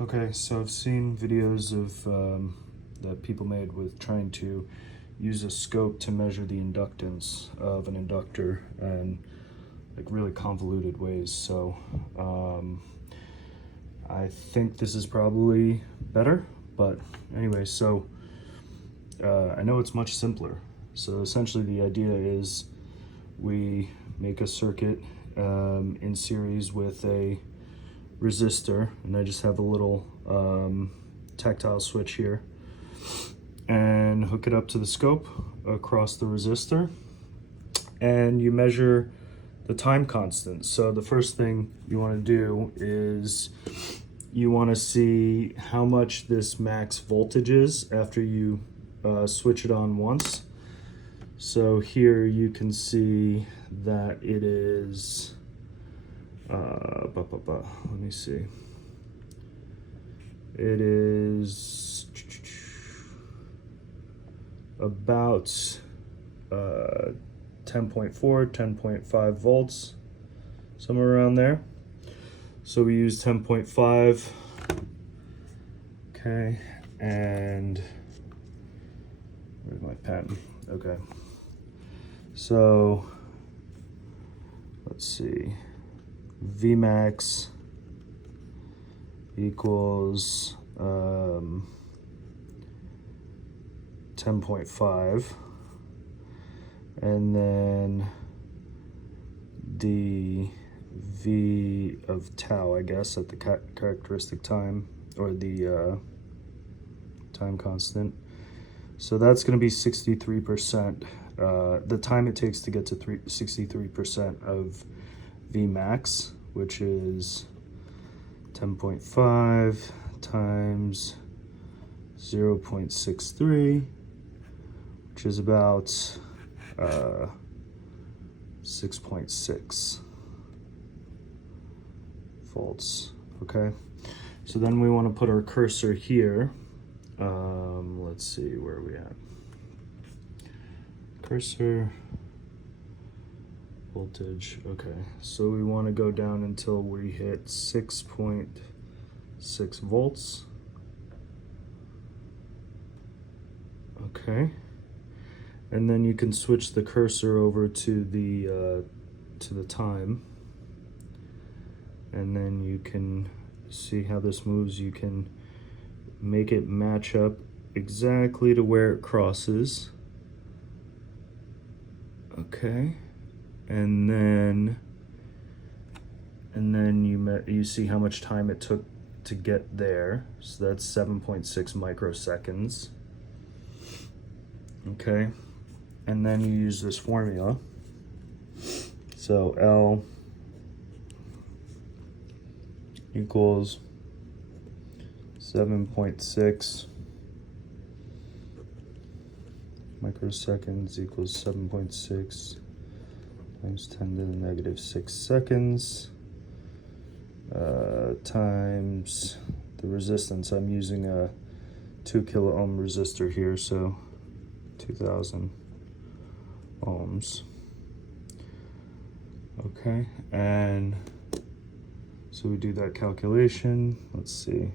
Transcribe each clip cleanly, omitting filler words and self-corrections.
Okay, so I've seen videos of that people made with trying to use a scope to measure the inductance of an inductor in like really convoluted ways. So I think this is probably better, but anyway, so I know it's much simpler. So essentially the idea is we make a circuit in series with a resistor, and I just have a little tactile switch here, and hook it up to the scope across the resistor, and you measure the time constant. So the first thing you want to do is you want to see how much this max voltage is after you switch it on once. So here you can see that it is let me see. It is about 10.4, 10.5 volts, somewhere around there. So we use 10.5. Okay, and where's my pen? Okay, so let's see. Vmax equals 10.5, and then the V of tau, I guess, at the characteristic time, or the time constant. So that's going to be 63%. The time it takes to get to 63% of Vmax, which is 10.5 times 0.63, which is about 6.6 volts. Okay, so then we want to put our cursor here. Let's see, where are we at? Cursor, voltage. Okay, so we want to go down until we hit 6.6 volts. Okay, and then you can switch the cursor over to the time, and then you can see how this moves. You can make it match up exactly to where it crosses. Okay, and then you see how much time it took to get there. So that's 7.6 microseconds. Okay, and then you use this formula. So L equals 7.6 microseconds equals 7.6 times 10 to the negative 6 seconds times the resistance. I'm using a 2 kilo ohm resistor here, so 2000 ohms. Okay, and so we do that calculation. Let's see.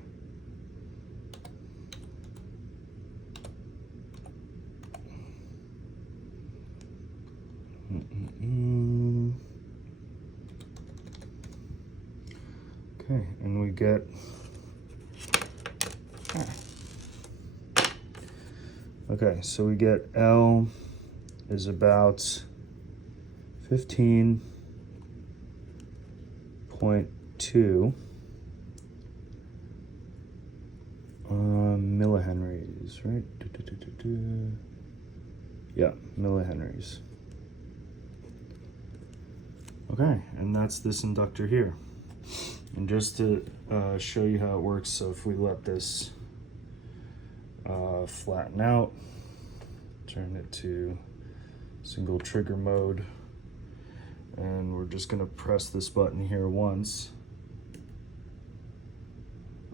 Okay, and we get so we get L is about 15.2 millihenries, right? Yeah, millihenries. Okay, and that's this inductor here. And just to show you how it works, so if we let this flatten out, turn it to single trigger mode, and we're just going to press this button here once.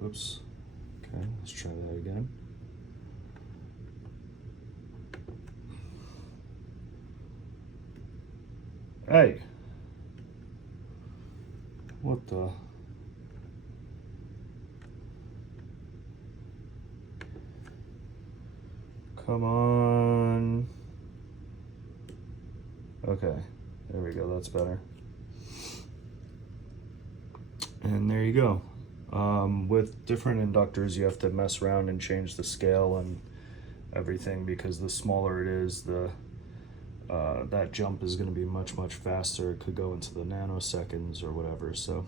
Oops. Okay, let's try that again. Hey! What the? Come on. Okay, there we go, that's better. And there you go. With different inductors, you have to mess around and change the scale and everything, because the smaller it is, that jump is going to be much faster. It could go into the nanoseconds or whatever. So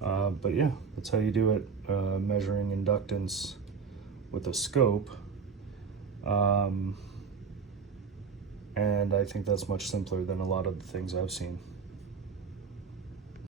but yeah, that's how you do it, measuring inductance with a scope. And I think that's much simpler than a lot of the things I've seen.